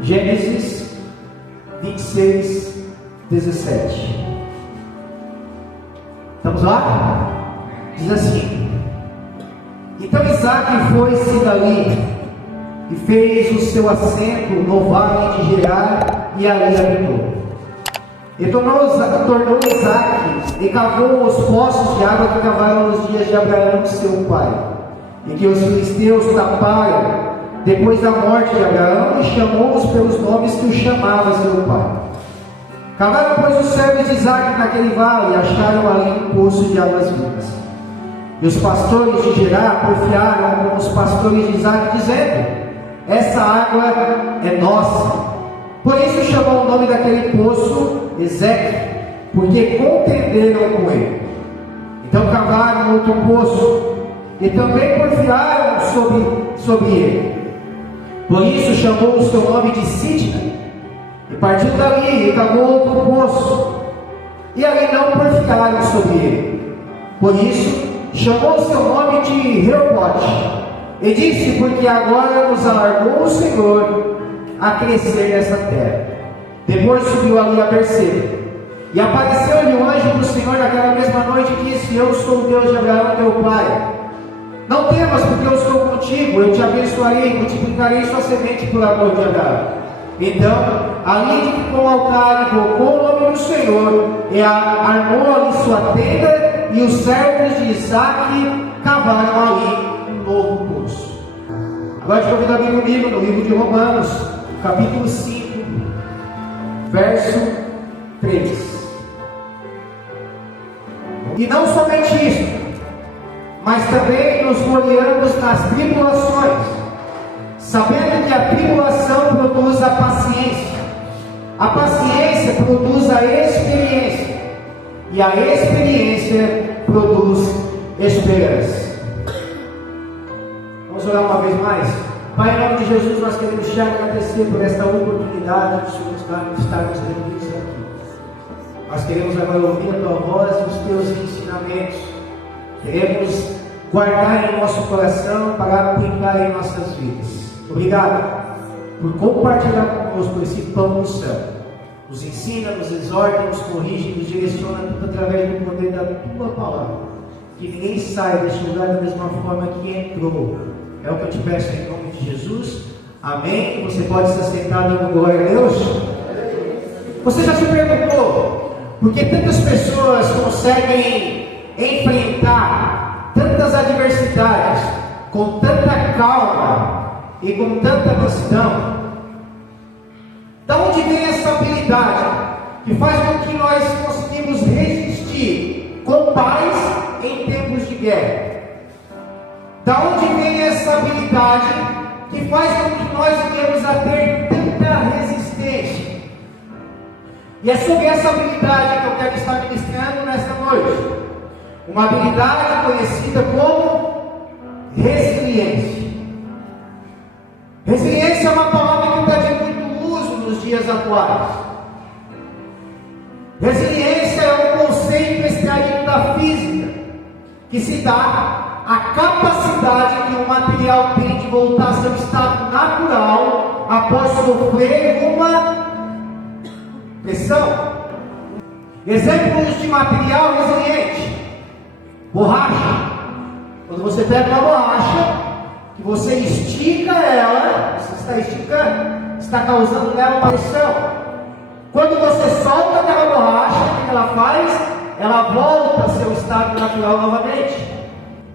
Gênesis 26, 17. Estamos lá? Diz assim: então Isaque foi-se dali e fez o seu assento no vale de Gerar, e ali habitou. E tornou Isaque e cavou os poços de água que cavaram nos dias de Abraão, seu pai, e que os filisteus taparam depois da morte de Abraão, e chamou-os pelos nomes que o chamava seu pai. Cavaram, pois, os servos de Isaque naquele vale, e acharam ali um poço de águas vivas. E os pastores de Gerar porfiaram com os pastores de Isaque, dizendo: essa água é nossa. Por isso chamou o nome daquele poço Ezeque, porque contenderam com ele. Então cavaram outro poço, e também porfiaram sobre ele. Por isso chamou o seu nome de Sitna, e partiu dali e cavou outro poço, e ali não porfiaram sobre ele. Por isso chamou o seu nome de Reobote, e disse: porque agora nos alargou o Senhor a crescer nessa terra. Depois subiu ali a Berseba, e apareceu-lhe o anjo do Senhor naquela mesma noite, e disse: eu sou o Deus de Abraão teu pai. Não temas, porque eu estou contigo, eu te abençoarei, multiplicarei sua semente por amor de Abraão. Então ali edificou um altar, e invocou o nome do Senhor, e armou ali sua tenda, e os servos de Isaque cavaram ali um novo poço. Agora te convido a abrir comigo no livro de Romanos, capítulo 5, verso 3. E não somente isso, mas também nos gloriamos nas tribulações, sabendo que a tribulação produz a paciência produz a experiência, e a experiência produz esperança. Vamos orar uma vez mais? Pai, em nome de Jesus, nós queremos te agradecer por esta oportunidade de o Senhor estarmos reunidos aqui. Nós queremos agora ouvir a tua voz e os teus ensinamentos. Queremos guardar em nosso coração para aplicar em nossas vidas. Obrigado por compartilhar conosco esse pão do céu. Nos ensina, nos exorta, nos corrige, nos direciona tudo através do poder da tua palavra. Que ninguém saia deste lugar da mesma forma que entrou. É o que eu te peço em nome de Jesus. Amém. Você pode se assentar dando glória a Deus. Você já se perguntou por que tantas pessoas conseguem enfrentar tantas adversidades com tanta calma e com tanta mansidão? Da onde vem essa habilidade que faz com que nós conseguimos resistir com paz em tempos de guerra? Da onde vem essa habilidade que faz com que nós venhamos a ter tanta resistência? E é sobre essa habilidade que eu quero estar ministrando nesta noite. Uma habilidade conhecida como resiliência. Resiliência é uma palavra que está de muito uso nos dias atuais. Resiliência é um conceito extraído da física, que se dá a capacidade que um material tem de voltar ao seu estado natural após sofrer uma pressão. Exemplos de material resiliente: borracha. Quando você pega uma borracha, que você estica ela, você está esticando, está causando nela uma pressão. Quando você solta aquela borracha, o que ela faz? Ela volta ao seu estado natural novamente.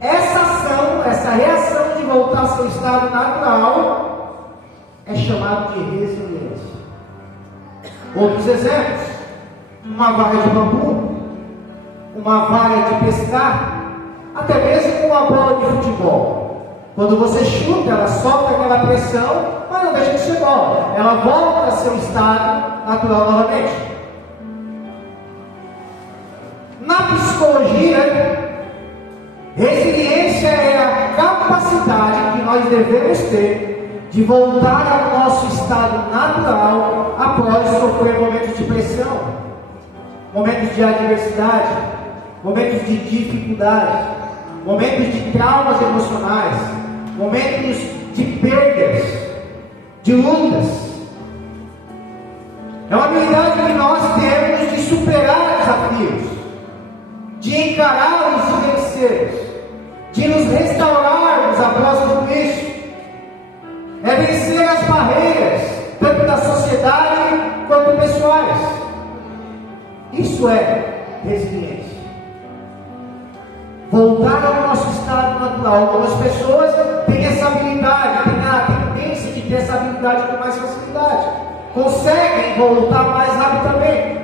Essa ação, essa reação de voltar ao seu estado natural é chamada de resiliência. Outros exemplos: uma vara de bambu, uma vara de pescar, até mesmo uma bola de futebol. Quando você chuta, ela solta aquela pressão, mas não deixa de ser bola. Ela volta ao seu estado natural novamente. Na psicologia, resiliência é a capacidade que nós devemos ter de voltar ao nosso estado natural após sofrer momentos de pressão, momentos de adversidade, momentos de dificuldade, momentos de traumas emocionais, momentos de perdas, de lutas. É vencer as barreiras, tanto da sociedade quanto pessoais. Isso é resiliência. Voltar ao nosso estado natural. Algumas pessoas têm essa habilidade, têm a tendência de ter essa habilidade com mais facilidade. Conseguem voltar mais rapidamente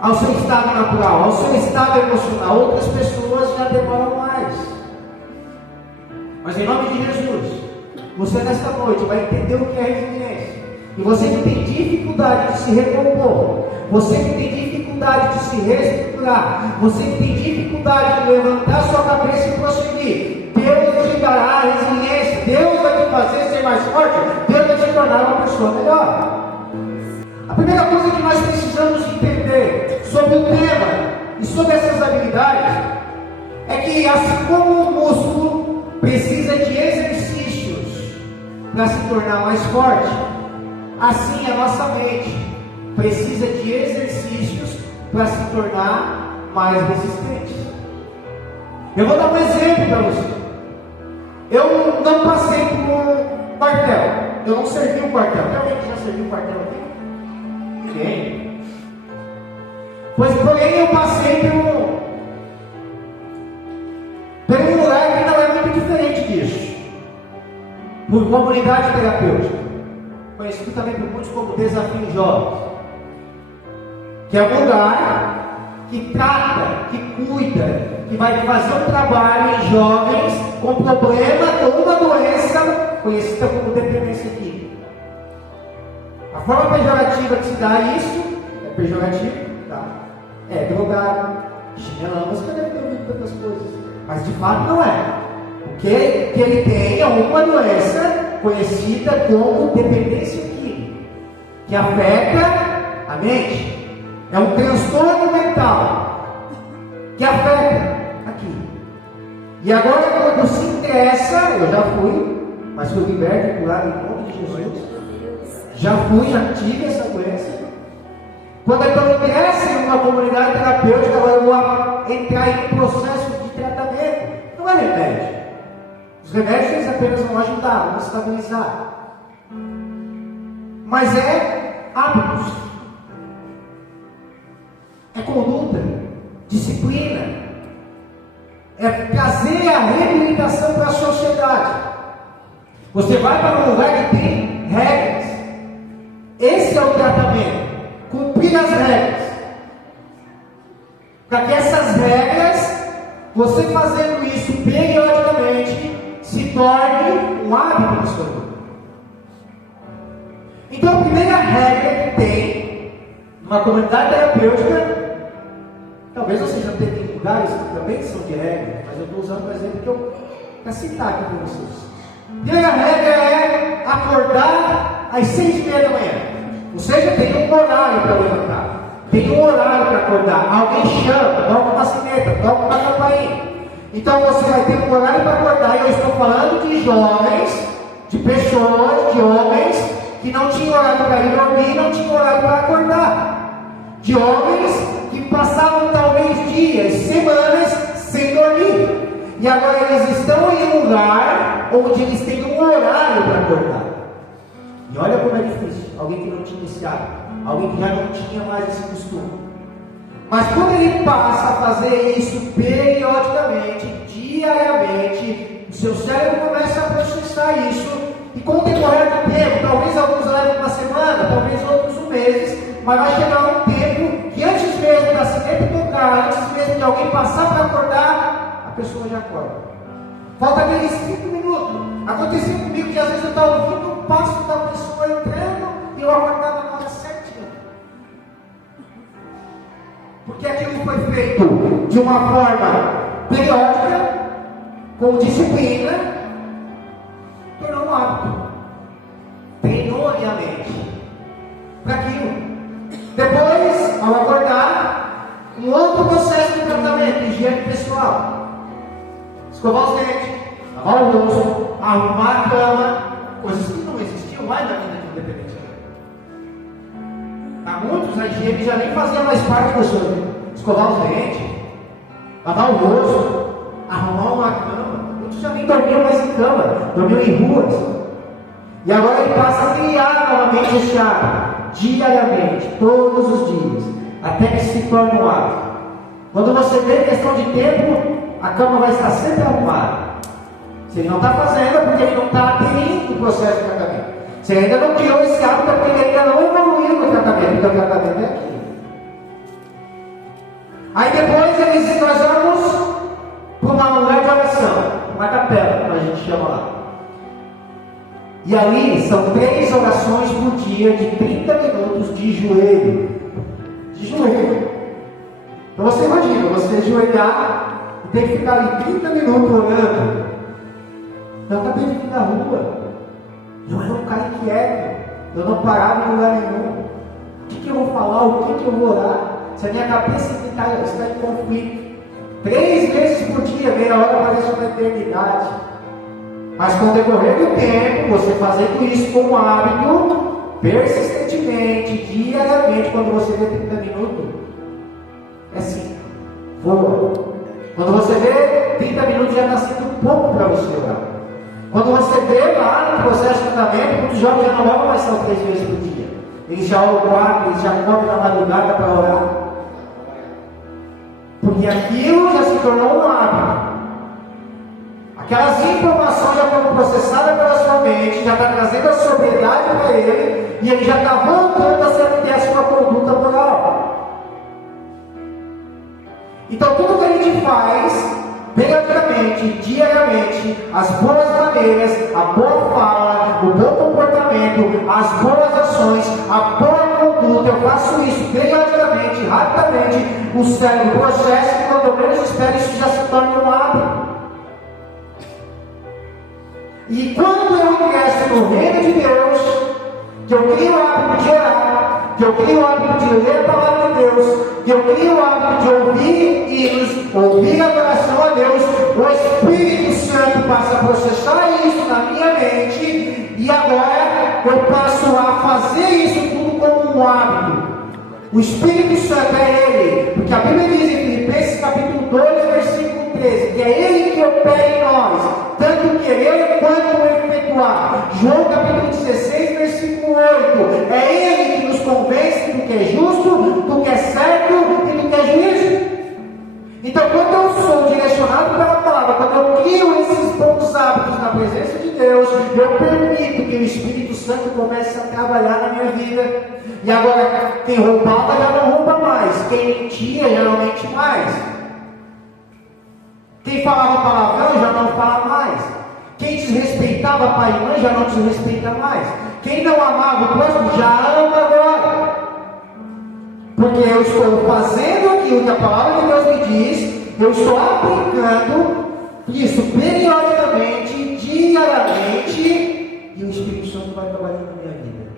ao seu estado natural, ao seu estado emocional. Outras pessoas já demoram mais. Mas em nome de Jesus, você nesta noite vai entender o que é resiliência. E você que tem dificuldade de se recompor, você que tem dificuldade de se reestruturar, você que tem dificuldade de levantar sua cabeça e prosseguir, Deus te dará resiliência, Deus vai te fazer ser mais forte, Deus vai te tornar uma pessoa melhor. A primeira coisa que nós precisamos entender sobre o tema e sobre essas habilidades é que, assim como o músculo precisa de exercícios para se tornar mais forte, assim a nossa mente precisa de exercícios para se tornar mais resistente. Eu vou dar um exemplo para você. Eu não passei por um quartel. Eu não servi um quartel. Tem alguém que já serviu um quartel aqui? Ninguém. Porém eu passei por um lugar que não é muito diferente disso. Por comunidade terapêutica. Conhecido também por muitos como Desafio Jovens. Que é um lugar que trata, que cuida, que vai fazer um trabalho em jovens com problema ou uma doença conhecida como dependência química. A forma pejorativa que se dá isso é pejorativo, tá? É drogado, chinelão, você deve ter ouvido tantas coisas, mas de fato não é. O que ele tem é uma doença conhecida como dependência química, que afeta a mente. É um transtorno mental que afeta aqui. E agora, quando se interessa, eu já fui, mas fui liberto e curado em nome de Jesus. Já tive essa doença. Quando eu ingresso em uma comunidade terapêutica, agora eu vou entrar em um processo de tratamento. Não é remédio. Os remédios eles apenas vão ajudar, vão estabilizar. Mas é hábitos. É conduta, disciplina, é trazer a reabilitação para a sociedade. Você vai para um lugar que tem regras. Esse é o tratamento, cumprir as regras. Para que essas regras, você fazendo isso periodicamente, se torne um hábito na sua vida. Então a primeira regra que tem numa comunidade terapêutica, talvez você já tenha lugares que também são de regra, mas eu estou usando o exemplo para citar aqui para vocês. A primeira regra é acordar às 6:30 da manhã. Ou seja, tem um horário para levantar, tem um horário para acordar. Alguém chama, toca uma sineta, toca uma campainha. Então você vai ter um horário para acordar. E eu estou falando de jovens, de pessoas, de homens que não tinham horário para ir dormir, não tinham horário para acordar. De homens que passavam talvez dias, semanas sem dormir. E agora eles estão em um lugar onde eles têm um horário para acordar. E olha como é difícil. Alguém que não tinha esse hábito, alguém que já não tinha mais esse costume. Mas quando ele passa a fazer isso periodicamente, diariamente, o seu cérebro começa a processar isso. E com o decorrer do tempo, talvez alguns levem uma semana, talvez outros meses, mas vai chegar um tempo que antes mesmo da sineta tocar, antes mesmo de alguém passar para acordar, a pessoa já acorda. Falta aqueles 5 minutos. Aconteceu comigo que às vezes eu estava ouvindo o passo da pessoa entrando e eu acordava na hora certinha. Porque aquilo foi feito de uma forma periódica, com disciplina, tornou um hábito. Treinou a minha mente para aquilo. Depois, ao acordar, um outro processo de tratamento, higiene pessoal. Escovar os dentes, lavar o rosto, arrumar a cama, coisas que não existiam mais na vida de um dependente. Para muitos, a higiene já nem fazia mais parte da sua vida. Escovar os dentes, lavar o rosto, arrumar uma cama. Muitos já nem dormiam mais em cama, dormiam em ruas. E agora ele passa a criar novamente esse hábito, diariamente, todos os dias, até que se torne um hábito. Quando você vê questão de tempo, a cama vai estar sempre arrumada. Se ele não está fazendo, é porque ele não está aderindo no processo de tratamento. Se ele ainda não criou esse hábito, é porque ele ainda não evoluiu no tratamento, então o tratamento é aqui. Aí depois nós vamos para uma lugar de oração, uma capela, como a gente chama lá. E ali são 3 orações por dia de 30 minutos de joelho. De joelho. Então você imagina, você ajoelhar e tem que ficar ali 30 minutos orando. Eu acabei de vir na rua. Eu era um cara inquieto. Eu não parava em lugar nenhum. O que eu vou falar? O que eu vou orar? Se a minha cabeça está em conflito. 3 vezes por dia, meia hora parece uma eternidade. Mas com o decorrer do tempo, você fazendo isso como hábito, persistentemente, diariamente, quando você vê 30 minutos, é assim, voa. Quando você vê 30 minutos, já está sendo pouco para você orar. Quando você vê lá no processo de tratamento, muitos jovens já não vão mais só 3 vezes por dia. Eles já oram, eles já comem na madrugada para orar. Porque aquilo já se tornou um hábito. Aquelas informações já foram processadas pela sua mente, já está trazendo a sobriedade para ele, e ele já está voltando a se ter a sua conduta moral. Então tudo que a gente faz, periodicamente, diariamente, as boas maneiras, a boa fala, o bom comportamento, as boas ações, a boa conduta, eu faço isso periodicamente, rapidamente, o cérebro processa e quando eu menos espero, isso já se torna um hábito. E quando eu ingresso no reino de Deus, que eu crio o hábito de orar, que eu crio o hábito de ler a palavra de Deus, que eu crio o hábito de ouvir hinos, ouvir adoração a Deus, o Espírito Santo passa a processar isso na minha mente, e agora eu passo a fazer isso tudo como um hábito. O Espírito Santo é Ele, porque a Bíblia diz em Filipenses capítulo 2, versículo 13, que é Ele que opera em nós, tanto querer quanto efetuar. João capítulo 16, versículo 8, é Ele que nos convence do que é justo, do que é certo e do que é juízo. Então, quando eu sou direcionado pela palavra, quando eu crio esses bons hábitos na presença de Deus, eu permito que o Espírito Santo comece a trabalhar na minha vida. E agora, quem roubava já não rouba mais, quem mentia já não mente mais, quem falava palavrão já não fala mais, quem desrespeitava pai e mãe já não desrespeita mais, quem não amava o próximo já ama agora. Porque eu estou fazendo aquilo que a palavra de Deus me diz, eu estou aplicando isso periodicamente, diariamente, e o Espírito Santo vai trabalhando na minha vida,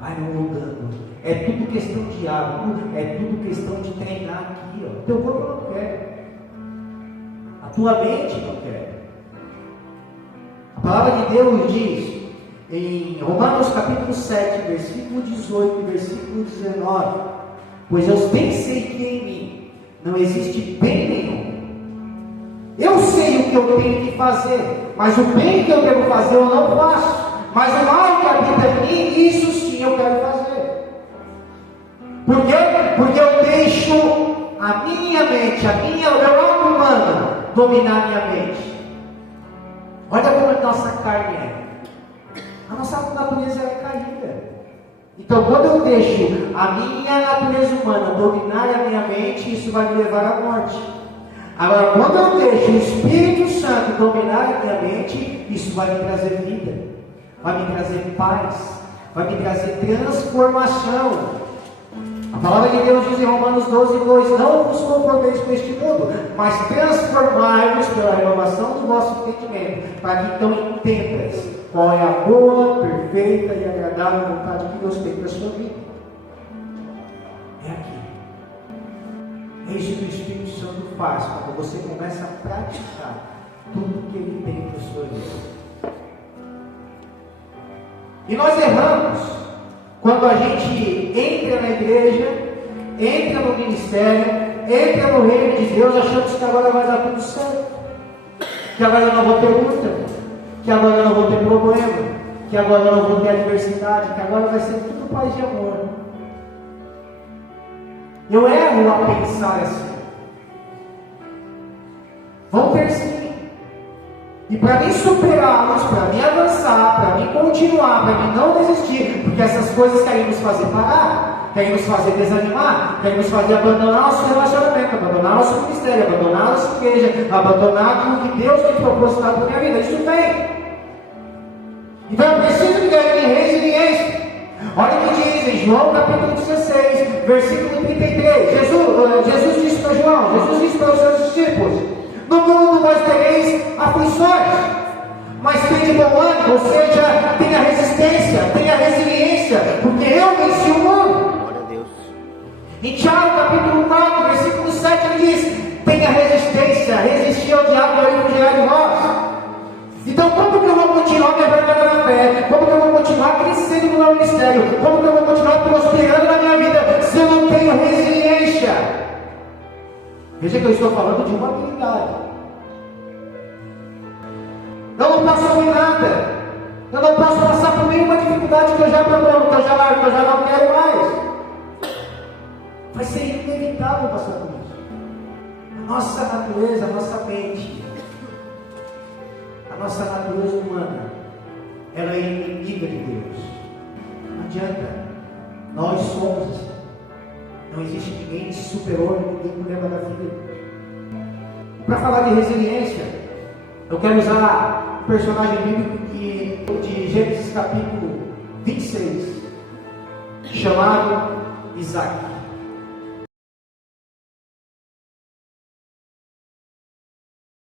vai me mudando. É tudo questão de hábito, é tudo questão de treinar aqui. O teu corpo não quer, a tua mente não quer. A palavra de Deus diz em Romanos capítulo 7, versículo 18 e versículo 19: pois eu bem sei que em mim não existe bem nenhum. Eu sei o que eu tenho que fazer, mas o bem que eu devo fazer eu não faço. Mas o mal que habita em mim, isso sim eu quero fazer. Por quê? Porque eu deixo a minha mente, o meu alma humano dominar a minha mente. Olha como a nossa carne é. A nossa natureza é caída. Então, quando eu deixo a minha natureza humana dominar a minha mente, isso vai me levar à morte. Agora, quando eu deixo o Espírito Santo dominar a minha mente, isso vai me trazer vida, vai me trazer paz, vai me trazer transformação. A palavra de Deus diz em Romanos 12, 2: não vos conformeis com este mundo, mas transformai-vos pela renovação do vosso entendimento, para que então entendas qual é a boa, perfeita e agradável vontade que Deus tem para a sua vida. É aqui. É isso que o Espírito Santo faz quando você começa a praticar tudo que Ele tem para a sua vida. E nós erramos quando a gente entra na igreja, entra no ministério, entra no reino de Deus, achando que agora vai dar tudo certo, que agora eu não vou ter luta, que agora eu não vou ter problema, que agora eu não vou ter adversidade, que agora vai ser tudo paz e amor. Eu erro a pensar assim. Vão ter sim. E para mim superá-los, para mim avançar, para mim continuar, para mim não desistir, porque essas coisas querem nos fazer parar, querem nos fazer desanimar, querem nos fazer abandonar nosso relacionamento, abandonar nosso ministério, abandonar nossa igreja, abandonar aquilo que Deus tem proporcionado para a minha vida. Isso vem. Então eu preciso de resiliência. Olha o que diz em João capítulo 16, versículo 33. Jesus disse para João, Jesus disse para os seus discípulos: no mundo vós tereis aflições, mas tende bom ânimo, ou seja, tenha resistência, tenha resiliência, porque eu venci o mundo. Glória a Deus. Em Tiago capítulo 4, versículo 7, ele diz: tenha resistência, resistir ao diabo e ele fugirá de vós. Então, como que eu vou continuar minha jornada na fé? Como que eu vou continuar crescendo no meu ministério? Como que eu vou continuar prosperando na minha vida se eu não tenho resiliência? Veja que eu estou falando de uma habilidade. Eu não passo por nada. Eu não posso passar por nenhuma dificuldade que eu já abandono, que eu já largo, que eu já não quero mais. Vai ser inevitável passar por isso. A nossa natureza, a nossa mente, a nossa natureza humana, ela é inimiga de Deus. Não adianta. Nós somos assim. Não existe ninguém super-homem, ninguém mulher maravilha. Para falar de resiliência, eu quero usar o personagem bíblico de Gênesis capítulo 26, chamado Isaac.